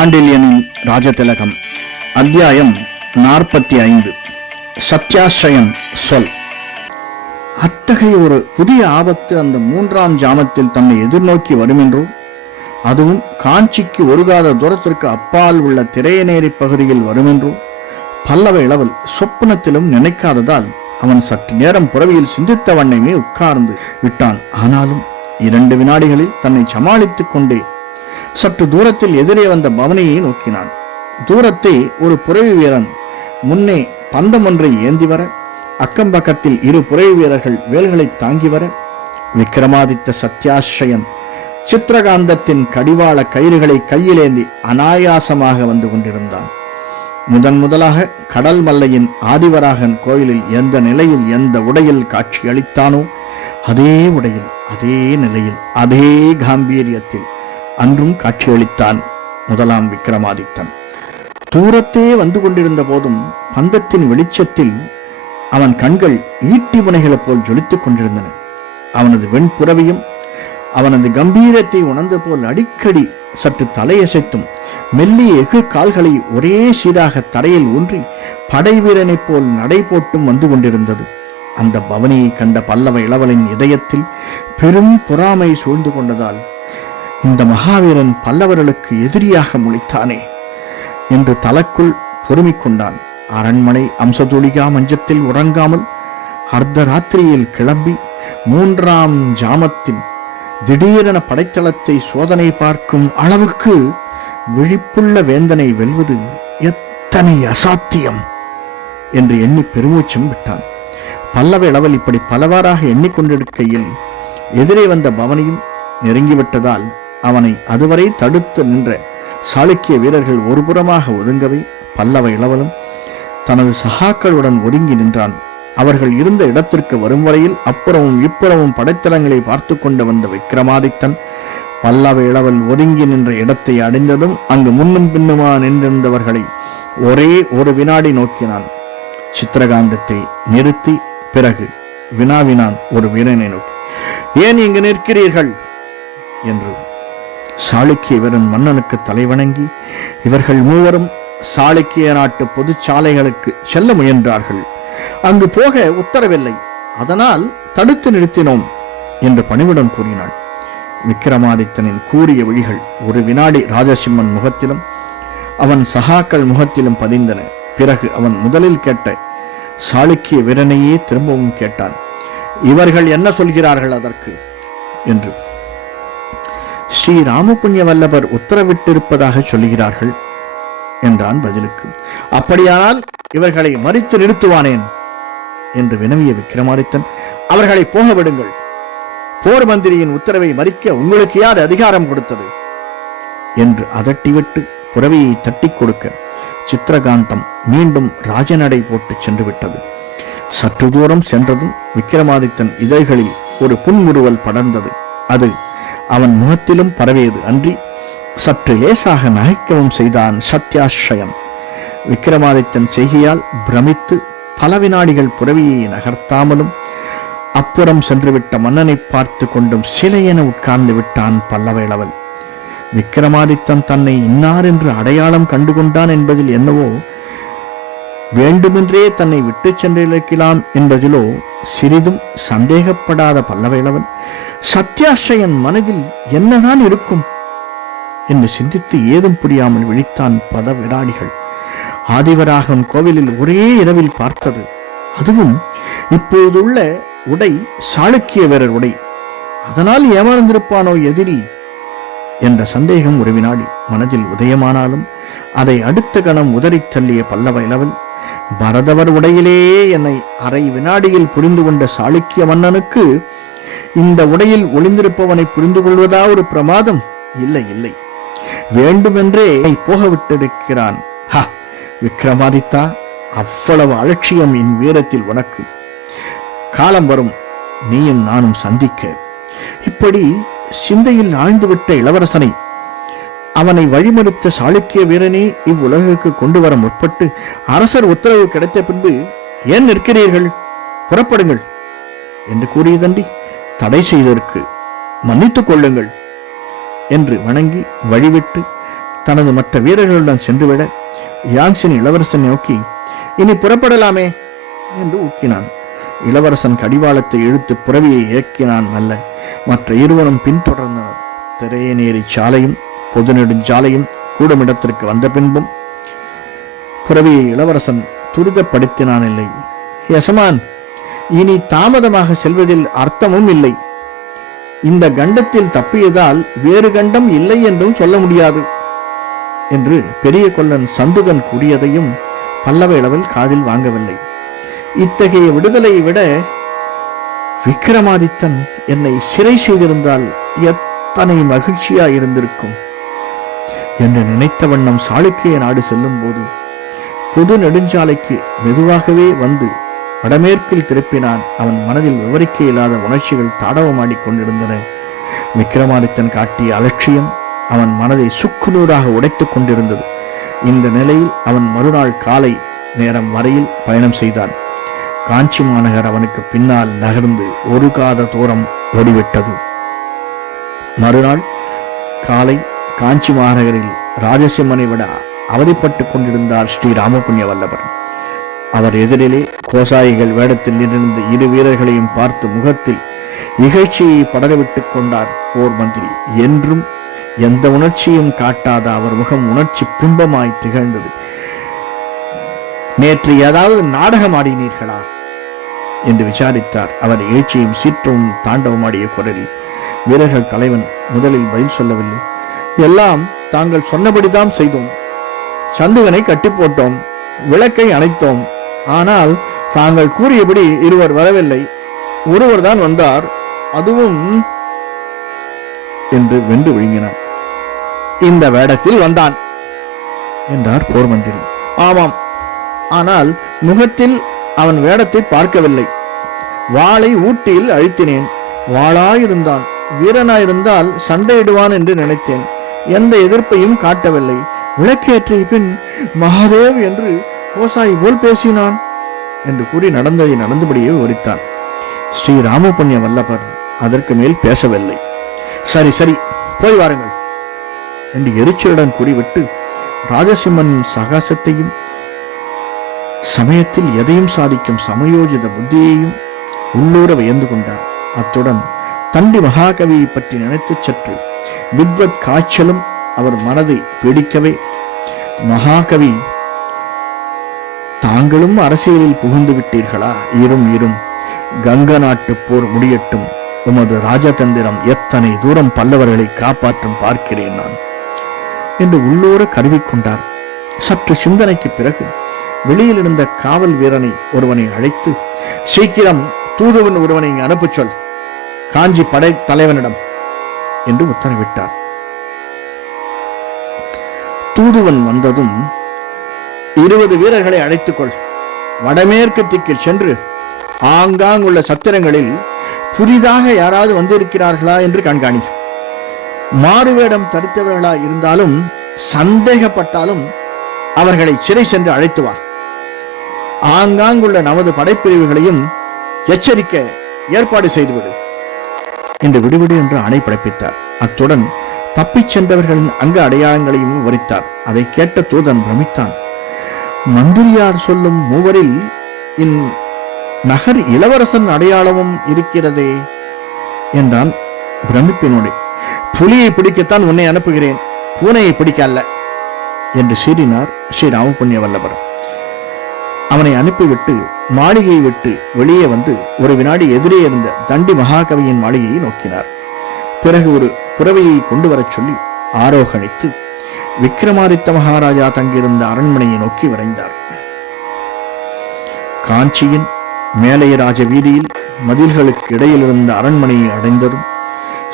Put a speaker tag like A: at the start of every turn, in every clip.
A: சாண்டில்யனின் ராஜதிலகம் அத்தியாயம் நாற்பத்தி ஐந்து சத்யாஸ்ரயன் சொல். அத்தகைய ஒரு புதிய ஆபத்து அந்த மூன்றாம் ஜாமத்தில் தன்னை எதிர்நோக்கி வருமென்றோ? அதுவும் காஞ்சிக்கு ஒருகாத தூரத்திற்கு அப்பால் உள்ள திரையநேரி பகுதியில் வருமென்றோ? பல்லவ இளவல் சொப்பனத்திலும் நினைக்காததால் அவன் சற்று நேரம் புறவியில் சிந்தித்த வண்ணமே உட்கார்ந்து விட்டான். ஆனாலும் இரண்டு வினாடிகளில் தன்னை சமாளித்துக் கொண்டே சற்று தூரத்தில் எதிரே வந்த பவனியை நோக்கினான். தூரத்தை ஒரு புறவி வீரன் முன்னே பந்தம் ஒன்றை ஏந்தி வர அக்கம் பக்கத்தில் இரு புறவி வீரர்கள் வேல்களை தாங்கி வர விக்ரமாதித்த சத்யாஸ்ரயன் சித்திரகாந்தத்தின் கடிவாள கயிறுகளை கையிலேந்தி அனாயாசமாக வந்து கொண்டிருந்தான். முதன் முதலாக கடல் மல்லையின் ஆதிவராகன் கோயிலில் எந்த நிலையில் எந்த உடையில் காட்சி அளித்தானோ அதே உடையில் அதே நிலையில் அதே காம்பீரியத்தில் அன்றும் காட்சியளித்தான் முதலாம் விக்ரமாதித்தன். தூரத்தே வந்து கொண்டிருந்த போதும் பந்தத்தின் வெளிச்சத்தில் அவன் கண்கள் ஈட்டி முனைகளைப் போல் ஜொலித்துக் கொண்டிருந்தன. அவனது வெண்புறவையும் அவனது கம்பீரத்தை உணர்ந்த போல் அடிக்கடி சற்று தலையசைத்தும் மெல்லிய எஃகு கால்களை ஒரே சீராக தரையில் ஊன்றி படை வீரனைப் போல் நடை போட்டும் வந்து கொண்டிருந்தது. அந்த பவனியை கண்ட பல்லவ இளவலின் இதயத்தில் பெரும் பொறாமை சூழ்ந்து கொண்டதால் இந்த மகாவீரன் பல்லவர்களுக்கு எதிரியாக முழித்தானே என்று தலக்குள் பொறுமை கொண்டான். அரண்மனை அம்சதுளிகா மஞ்சத்தில் உறங்காமல் அர்த்த ராத்திரியில் கிளம்பி மூன்றாம் ஜாமத்தின் திடீரென படைத்தளத்தை சோதனை பார்க்கும் அளவுக்கு விழிப்புள்ள வேந்தனை வெல்வது எத்தனை அசாத்தியம் என்று எண்ணி பெருமூச்சம் விட்டான். பல்லவ இளவல் இப்படி பலவாறாக எண்ணிக்கொண்டிருக்கையில் எதிரே வந்த பவனியும் நெருங்கிவிட்டதால் அவனை அதுவரை தடுத்து நின்ற சாளுக்கிய வீரர்கள் ஒருபுறமாக ஒதுங்கவே பல்லவ இளவலும் தனது சகாக்களுடன் ஒதுங்கி நின்றான். அவர்கள் இருந்த இடத்திற்கு வரும் வரையில் அப்புறமும் இப்புறமும் படைத்தளங்களை பார்த்து கொண்டு வந்த விக்ரமாதித்தன் பல்லவ இளவல் ஒதுங்கி நின்ற இடத்தை அடைந்ததும் அங்கு முன்னும் பின்னுமா நின்றிருந்தவர்களை ஒரே ஒரு வினாடி நோக்கினான். சித்திரகாந்தத்தை நிறுத்தி பிறகு வினாவினான் ஒரு வீரனை நோக்கி ஏன் இங்கு நிற்கிறீர்கள்? என்று சாளுக்கியவரன் மன்னனுக்கு தலைவணங்கி இவர்கள் மூவரும் சாளுக்கிய நாட்டு பொது சாலைகளுக்கு செல்ல முயன்றார்கள். அங்கு போக உத்தரவில்லை. அதனால் தடுத்து நிறுத்தினோம் என்று பணிவுடன் கூறினாள். விக்கிரமாதித்தனின் கூறிய விழிகள் ஒரு வினாடி ராஜசிம்மன் முகத்திலும் அவன் சகாக்கள் முகத்திலும் பதிந்தன. பிறகு அவன் முதலில் கேட்ட சாளுக்கிய வீரனையே திரும்பவும் கேட்டான். இவர்கள் என்ன சொல்கிறார்கள் அதற்கு? என்று ஸ்ரீ ராமபுண்ணிய வல்லவர் உத்தரவிட்டிருப்பதாக சொல்லுகிறார்கள் என்றான் பதிலுக்கு. அப்படியானால் இவர்களை மறித்து நிறுத்துவானேன் என்று வினவிய விக்ரமாதித்தன் அவர்களை போக விடுங்கள். போர் மந்திரியின் உத்தரவை மறிக்க உங்களுக்கு யார் அதிகாரம் கொடுத்தது? என்று அதட்டிவிட்டு புறவையை தட்டிக் கொடுக்க சித்திரகாந்தம் மீண்டும் ராஜநடை போட்டு சென்று விட்டது சற்று தூரம் சென்றதும் விக்ரமாதித்தன் இதழ்களில் ஒரு புன்முறுவல் படர்ந்தது. அது அவன் முகத்திலும் பரவியது அன்றி சற்று லேசாக நகைக்கவும் செய்தான் சத்யாஸ்ரயம். விக்ரமாதித்தன் செய்கையால் பிரமித்து பல வினாடிகள் புறவியை நகர்த்தாமலும் அப்புறம் சென்றுவிட்ட மன்னனை பார்த்து கொண்டும் சிலையென உட்கார்ந்து விட்டான் பல்லவேளவன் விக்ரமாதித்தன் தன்னை இன்னார் என்று அடையாளம் கண்டுகொண்டான் என்பதில் என்னவோ வேண்டுமென்றே தன்னை விட்டுச் சென்றிருக்கலாம் என்பதிலோ சிறிதும் சந்தேகப்படாத பல்லவேளவன் சத்யாஸ்ரயன் மனதில் என்னதான் இருக்கும்? என்று சிந்தித்து ஏதும் புரியாமல் விழித்தான் பல வினாடிகள் ஆதிவராகன் கோவிலில் ஒரே இரவில் பார்த்தது. அதுவும் இப்போதுள்ள உடை சாளுக்கிய வீரர் உடை. அதனால் ஏமாந்திருப்பானோ எதிரி? என்ற சந்தேகம் ஒரு வினாடி மனதில் உதயமானாலும் அதை அடுத்த கணம் உதறித் தள்ளிய பல்லவ இளவல் பரதவர் உடையிலேயே என்னை அரை வினாடியில் புரிந்து கொண்ட சாளுக்கிய மன்னனுக்கு இந்த உடையில் ஒளிந்திருப்பவனை புரிந்து கொள்வதா ஒரு பிரமாதம்? இல்லை இல்லை. வேண்டுமென்றே போக விட்டிருக்கிறான் ஹா விக்ரமாதித்தா அவ்வளவு அலட்சியம் என் வீரத்தில் உனக்கு. காலம் வரும் நீயும் நானும் சந்திக்க. இப்படி சிந்தையில் ஆழ்ந்துவிட்ட இளவரசனை அவனை வழிமறித்த சாளுக்கிய வீரனே இவ்வுலகுக்கு கொண்டு வர முற்பட்டு அரசர் உத்தரவு கிடைத்த பின்பு ஏன் நிற்கிறீர்கள்? புறப்படுங்கள் என்று கூறியதண்டி தடை செய்ததற்கு மன்னித்துக் கொள்ளுங்கள் என்று வணங்கி வழிவிட்டு தனது மற்ற வீரர்களுடன் சென்றுவிட யாங்சின் இளவரசன் நோக்கி இனி புறப்படலாமே என்று ஊக்கினான். இளவரசன் கடிவாளத்தை இழுத்து புறவியை இறக்கினான் அல்ல மற்ற இருவரும் பின்தொடர்ந்தனர். திரையநேரி சாலையும் பொது நெடுஞ்சாலையும் கூடுமிடத்திற்கு வந்த பின்பும் புறவியை இளவரசன் துரிதப்படுத்தினான் இல்லை. யசமான் இனி தாமதமாக செல்வதில் அர்த்தமும் இல்லை. இந்த கண்டத்தில் தப்பியதால் வேறு கண்டம் இல்லை என்றும் சொல்ல முடியாது. என்று பெரிய கொல்லன் சந்துகன் கூறியதையும் பல்லவ இளவல் காதில் வாங்கவில்லை. இத்தகைய விடுதலையை விட விக்ரமாதித்தன் என்னை சிறை செய்திருந்தால் எத்தனை மகிழ்ச்சியா இருந்திருக்கும். என்று நினைத்த வண்ணம் சாளுக்கிய நாடு செல்லும் போது புது நெடுஞ்சாலைக்கு மெதுவாகவே வந்து வடமேற்கில் திருப்பினான். அவன் மனதில் விவரிக்க இல்லாத உணர்ச்சிகள் தாடவமாடி கொண்டிருந்தன. விக்ரமாதித்தன் காட்டிய அலட்சியம் அவன் மனதை சுக்குநூறாக உடைத்துக் கொண்டிருந்தது. இந்த நிலையில் அவன் மறுநாள் காலை நேரம் வரையில் பயணம் செய்தான். காஞ்சி மாநகர் அவனுக்கு பின்னால் நகர்ந்து ஒரு காத தூரம் ஓடிவிட்டது. மறுநாள் காலை காஞ்சி மாநகரில் ராஜசிம்மனை விட அவதிப்பட்டுக் கொண்டிருந்தார் ஸ்ரீ ராமபுண்ணிய வல்லபன் அவர் எதிரிலே கோசாயிகள் வேடத்தில் நின்றிருந்த இரு வீரர்களையும் பார்த்து முகத்தில் இகழ்ச்சியை படரவிட்டுக் கொண்டார் போர் மந்திரி. என்றும் எந்த உணர்ச்சியும் காட்டாத அவர் முகம் உணர்ச்சி பிம்பமாய் திகழ்ந்தது. நேற்று ஏதாவது நாடகம் ஆடினீர்களா? என்று விசாரித்தார். அவர் எழுச்சியும் சீற்றமும் தாண்டவமாடிய குரலில் வீரர்கள் தலைவன் முதலில் பதில் சொல்லவில்லை. எல்லாம் தாங்கள் சொன்னபடிதான் செய்தோம். சந்துகனை கட்டி போட்டோம் விளக்கை அணைத்தோம். ஆனால் தாங்கள் கூறியபடி இருவர் வரவில்லை. ஒருவர் தான் வந்தார் அதுவும் என்று வென்று விழுங்கினார் இந்த வேடத்தில் வந்தான் என்றார் போர் மந்திரி ஆமாம் ஆனால் முகத்தில் அவன் வேடத்தை பார்க்கவில்லை. வாளை ஊட்டியில் அழித்தினேன். வாளாயிருந்தான் வீரனாயிருந்தால் சண்டையிடுவான் என்று நினைத்தேன். எந்த எதிர்ப்பையும் காட்டவில்லை. விளக்கேற்றிய பின் மகாதேவ் என்று கோசாய் போல் பேசினான் என்று கூறி நடந்ததை நடந்தபடியே விவரித்தான். ஸ்ரீ ராமபுண்ணிய வல்லபர் அதற்கு மேல் பேசவில்லை. சரி சரி போய் வாருங்கள் என்று எரிச்சலுடன் கூறிவிட்டு ராஜசிம்மனின் சகாசத்தையும் சமயத்தில் எதையும் சாதிக்கும் சமயோஜித புத்தியையும் உள்ளூர வியந்து கொண்டார். அத்துடன் தண்டி மகாகவியை பற்றி நினைத்து சற்று வித்வத் காய்ச்சலும் அவர் மனதை பிடிக்கவே மகாகவி தாங்களும் அரசியலில் புகுந்து விட்டீர்களா? இரும் இரும். கங்க நாட்டு போர் முடியட்டும். உமது ராஜதந்திரம் எத்தனை தூரம் பல்லவர்களை காப்பாற்றும் பார்க்கிறேன் நான். என்று உள்ளூர கருவிக்கொண்டார் சற்று சிந்தனைக்கு பிறகு வெளியில் இருந்த காவல் வீரனை ஒருவனை அழைத்து சீக்கிரம் தூதுவன் ஒருவனை இங்கு சொல். காஞ்சி படை தலைவனிடம். என்று உத்தரவிட்டார். தூதுவன் வந்ததும் இருபது வீரர்களை அழைத்துக் கொள் வடமேற்கு திக்கில் சென்று ஆங்காங்குள்ள சத்திரங்களில் புதிதாக யாராவது வந்திருக்கிறார்களா என்று கண்காணி. மாறுவேடம் தரித்தவர்களா இருந்தாலும் சந்தேகப்பட்டாலும் அவர்களை சிறை சென்று அழைத்து வா. ஆங்காங்குள்ள நமது படைப்பிரிவுகளையும் எச்சரிக்க ஏற்பாடு செய்துவிடு என்று விடுவிடு என்று அணை பிறப்பித்தார். அத்துடன் தப்பிச் சென்றவர்களின் அங்க அடையாளங்களையும் விவரித்தார். அதை கேட்ட தூதன் பிரமித்தான். மந்திரியார் சொல்லும் மூவரில் இன் நகர் இளவரசன் அடையாளமும் இருக்கிறதே என்றான் பிரமிப்பினோடு. புலியை பிடிக்கத்தான் உன்னை அனுப்புகிறேன். பூனையை பிடிக்க அல்ல என்று சீறினார் ஸ்ரீ ராமபுண்ணிய வல்லவர் அவனை அனுப்பிவிட்டு மாளிகையை விட்டு வெளியே வந்து ஒரு வினாடி எதிரே இருந்த தண்டி மகாகவியின் மாளிகையை நோக்கினார். பிறகு ஒரு புறவையை கொண்டு வரச் சொல்லி ஆரோகணித்து விக்ரமாதித்த மகாராஜா தங்கியிருந்த அரண்மனையை நோக்கி விரைந்தார். காஞ்சியின் மேலையராஜ வீதியில் மதில்களுக்கு இடையில் இருந்த அரண்மனையை அடைந்ததும்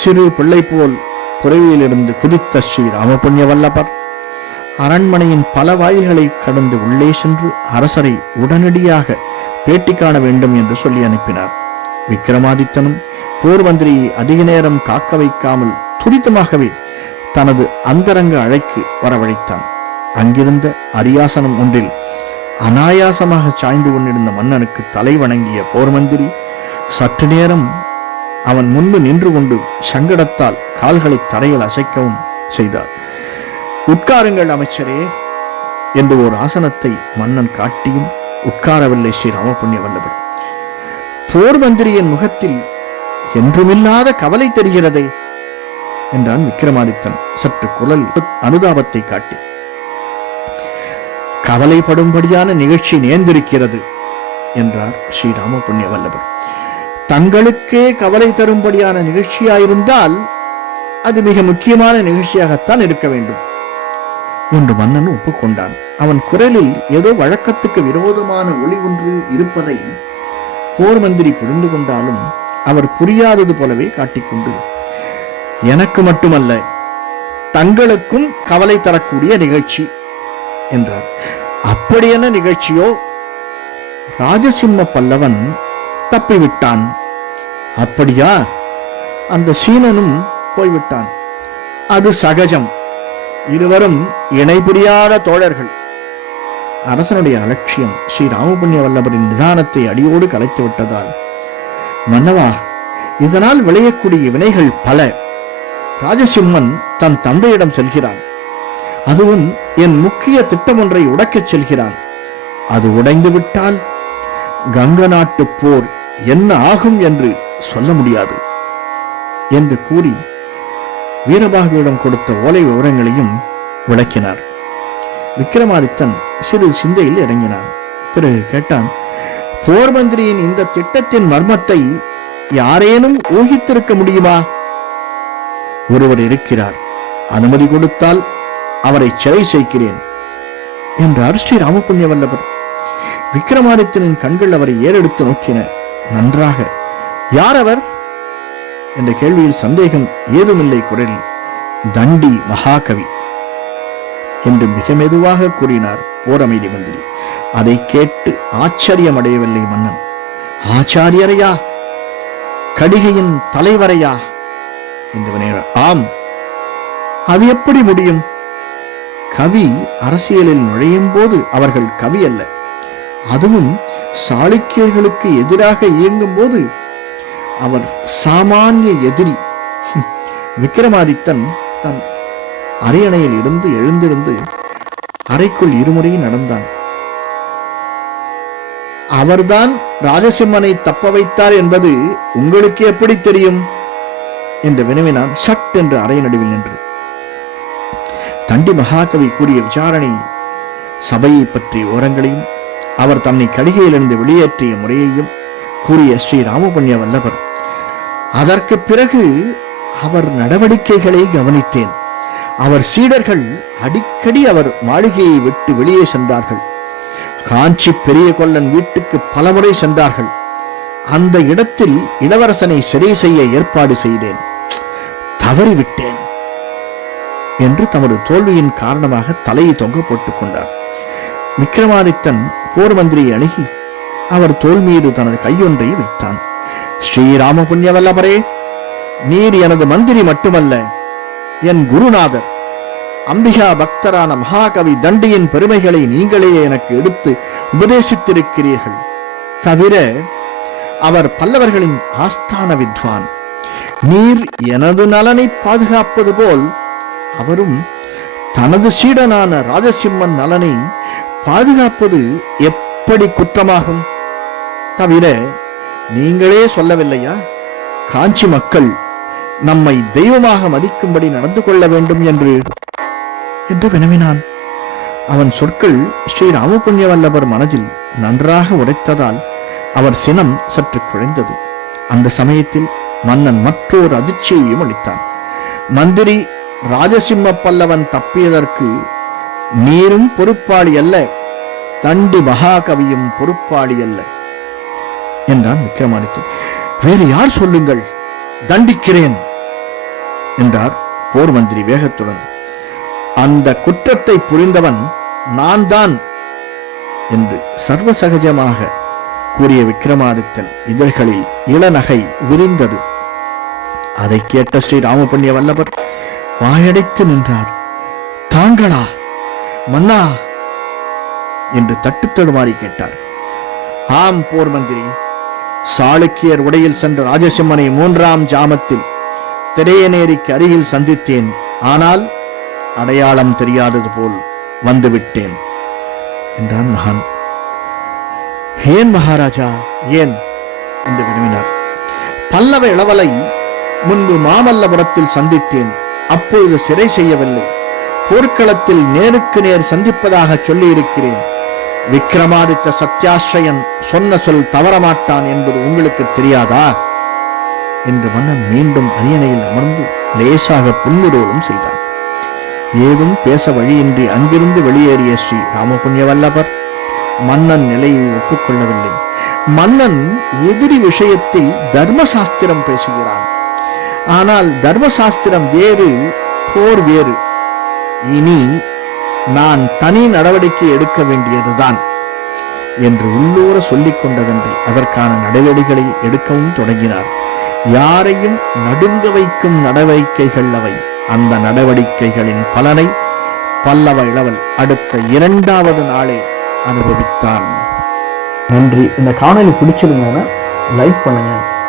A: சிறு பிள்ளை போல் புறவியிலிருந்து குதித்த ஸ்ரீ ராமபுண்ணிய வல்லபர் அரண்மனையின் பல வாயில்களை கடந்து உள்ளே சென்று அரசரை உடனடியாக பேட்டி காண வேண்டும் என்று சொல்லி அனுப்பினார். விக்ரமாதித்தனும் போர்வந்திரியை அதிக நேரம் காக்க வைக்காமல் துரிதமாகவே தனது அந்தரங்க அழைக்கு வரவழைத்தான். அங்கிருந்த அரியாசனம் ஒன்றில் அனாயாசமாக சாய்ந்து கொண்டிருந்த மன்னனுக்கு தலை வணங்கிய போர் மந்திரி சற்று நேரம் அவன் முன்பு நின்று கொண்டு சங்கடத்தால் கால்களை தரையில் அசைக்கவும் செய்தார். உட்காருங்கள் அமைச்சரே என்று ஒரு ஆசனத்தை மன்னன் காட்டியும் உட்காரவில்லை ஸ்ரீ ராமபுண்ணிய வல்லவர் போர் மந்திரியின் முகத்தில் என்றுமில்லாத கவலை தெரிகிறதே. என்றான் விக்ரமாதித்தன் சற்று குரல் அனுதாபத்தை காட்டி. கவலைப்படும்படியான நிகழ்ச்சி நேர்ந்திருக்கிறது என்றார் ஸ்ரீராம ராமபுண்ணிய வல்லவர் தங்களுக்கே கவலை தரும்படியான நிகழ்ச்சியாயிருந்தால் அது மிக முக்கியமான நிகழ்ச்சியாகத்தான் இருக்க வேண்டும் என்று மன்னன் ஒப்புக்கொண்டான். அவன் குரலில் ஏதோ வழக்கத்துக்கு விரோதமான ஒளி ஒன்று இருப்பதை போர் மந்திரி புரிந்து கொண்டாலும் அவர் புரியாதது போலவே காட்டிக்கொண்டு எனக்கு மட்டுமல்ல தங்களுக்கும் கவலை தரக்கூடிய நிகழ்ச்சி என்றார். அப்படி என்ன நிகழ்ச்சியோ ராஜசிம்ம பல்லவன் தப்பிவிட்டான். அப்படியா? அந்த சீனனும் போய்விட்டான். அது சகஜம். இருவரும் இணை புரியாத தோழர்கள். அரசனுடைய அலட்சியம் ஸ்ரீ ராமபுண்ணிய வல்லபரின் நிதானத்தை அடியோடு கலைத்து விட்டதால் மன்னவா இதனால் விளையக்கூடிய வினைகள் பல. ராஜசிம்மன் தன் தந்தையிடம் செல்கிறான். அதுவும் என் முக்கிய திட்டம் ஒன்றை உடைக்கச் செல்கிறான். அது உடைந்து விட்டால் கங்க நாட்டு போர் என்ன ஆகும் என்று சொல்ல முடியாது. என்று கூறி வீரபாகுவிடம் கொடுத்த ஓலை விவரங்களையும் விளக்கினார். விக்ரமாதித்தன் சிறு சிந்தையில் இறங்கினான். பிறகு கேட்டான் போர் மந்திரியின் இந்த திட்டத்தின் மர்மத்தை யாரேனும் ஊகித்திருக்க முடியுமா? ஒருவர் இருக்கிறார். அனுமதி கொடுத்தால் அவரை சிறை செய்கிறேன் என்றார் ஸ்ரீ ராமபுண்ணிய வல்லவர் விக்ரமாதித்தனின் கண்கள் அவரை ஏறெடுத்து நோக்கின. நன்றாக யார் அவர்? என்ற கேள்வியில் சந்தேகம் ஏதுமில்லை குரலில். தண்டி மகாகவி என்று மிக மெதுவாக கூறினார் போரமைதி மந்திரி. அதை கேட்டு ஆச்சரியம் அடையவில்லை மன்னன். ஆச்சாரியரையா? கடிகையின் தலைவரையா? ஆம். அது எப்படி முடியும்? கவி அரசியலில் நுழையும் போது அவர்கள் கவி அல்ல. அதுவும் சாளுக்கியர்களுக்கு எதிராக இயங்கும் போது அவர் சாமானிய எதிரி. விக்ரமாதித்தன் தன் அரியணையில் இருந்து எழுந்திருந்து அறைக்குள் இருமுறை நடந்தான். அவர்தான் ராஜசிம்மனை தப்ப வைத்தார் என்பது உங்களுக்கு எப்படி தெரியும்? என்று வினவினான் சட் என்று அறை நடுவில் நின்று தண்டி மகாகவி கூறிய விசாரணை சபையை பற்றிய ஓரங்களையும் அவர் தன்னை கடிகையிலிருந்து வெளியேற்றிய முறையையும் கூறிய ஸ்ரீ ராமபுண்ணிய வல்லவர் அதற்கு பிறகு அவர் நடவடிக்கைகளை கவனித்தேன். அவர் சீடர்கள் அடிக்கடி அவர் மாளிகையை விட்டு வெளியே சென்றார்கள். காஞ்சி பெரிய கொல்லன் வீட்டுக்கு பலமுறை சென்றார்கள். அந்த இடத்தில் இளவரசனை சிறை செய்ய ஏற்பாடு செய்தேன். தவறிவிட்டேன் என்று தமது தோல்வியின் காரணமாக தலையை தொங்க போட்டுக் கொண்டார். விக்ரமாதித்தன் போர் மந்திரியை அணுகி அவர் தோல் மீது தனது கையொன்றை வைத்தான். ஸ்ரீராம புண்ணியவல்லபரே நீர் எனது மந்திரி மட்டுமல்ல என் குருநாதர் அம்பிகா பக்தரான மகாகவி தண்டியின் பெருமைகளை நீங்களே எனக்கு எடுத்து உபதேசித்திருக்கிறீர்கள். தவிர அவர் பல்லவர்களின் ஆஸ்தான வித்வான். நீர் எனது நலனை பாதுகாப்பது போல் அவரும் தனது சீடனான ராஜசிம்மன் நலனை பாதுகாப்பது எப்படி குற்றமாகும்? தவிர நீங்களே சொல்லவில்லையா? காஞ்சி மக்கள் நம்மை தெய்வமாக மதிக்கும்படி நடந்து கொள்ள வேண்டும் என்று. என்று வினவினான். அவன் சொற்கள் ஸ்ரீ ராமபுண்ணியவல்லவர் மனதில் நன்றாக உடைத்ததால் அவர் சினம் சற்று குழைந்தது. அந்த சமயத்தில் மன்னன் மற்றொரு அதிர்ச்சியையும் அளித்தான். மந்திரி ராஜசிம்ம பல்லவன் தப்பியதற்கு நீரும் பொறுப்பாளி அல்ல தண்டு மகாகவியும் பொறுப்பாளி அல்ல என்றான் விக்ரமாதித்தன். வேறு யார் சொல்லுங்கள் தண்டிக்கிறேன் என்றார் போர் மந்திரி வேகத்துடன். அந்த குற்றத்தை புரிந்தவன் நான் தான் என்று சர்வசகஜமாக கூறிய விக்ரமாதித்தன் இதழ்களில் இளநகை விரிந்தது. அதை கேட்ட ஸ்ரீ ராமபண்ணிய வல்லவர் வாயடைத்து நின்றார். தாங்களா மன்னா? என்று தட்டு தடுமாறி கேட்டார். ஆம் போர் மந்திரி. சாளுக்கியர் உடையில் சென்ற ராஜசிம்மனை மூன்றாம் ஜாமத்தில் திரையநேரிக்கு அருகில் சந்தித்தேன். ஆனால் அடையாளம் தெரியாதது போல் வந்துவிட்டேன். என்றான் மகான். ஏன் மகாராஜா? ஏன்? என்று வினவினார். பல்லவ இளவலை முன்பு மாமல்லபுரத்தில் சந்தித்தேன். அப்பொழுது சிறை செய்யவில்லை. போர்க்களத்தில் நேருக்கு நேர் சந்திப்பதாக சொல்லியிருக்கிறேன். விக்ரமாதித்த சத்யாஸ்ரயன் சொன்ன சொல் தவறமாட்டான் என்பது உங்களுக்கு தெரியாதா? என்று மன்னன் மீண்டும் அரியணையில் அமர்ந்து லேசாக புன்முரோலும் செய்தான். ஏதும் பேச வழியின்றி அங்கிருந்து வெளியேறிய ஸ்ரீ ராமபுண்ணிய வல்லபர் மன்னன் நிலையை ஒப்புக்கொள்ளவில்லை. மன்னன் எதிரி விஷயத்தில் தர்மசாஸ்திரம் பேசுகிறான். ஆனால் தர்மசாஸ்திரம் வேறு போர் வேறு. இனி நான் தனி நடவடிக்கை எடுக்க வேண்டியதுதான் என்று உள்ளூர சொல்லிக் கொண்டதன்றி. அதற்கான நடவடிக்கைகளை எடுக்கவும் தொடங்கினார். யாரையும் நடுங்க வைக்கும் நடவடிக்கைகள் அவை. அந்த நடவடிக்கைகளின் பலனை பல்லவ இளவல் அடுத்த இரண்டாவது நாளே அனுபவித்தான்.
B: நன்றி. இந்த காணொலி பிடிச்சிருந்தேன்னா லைக் பண்ணுங்க.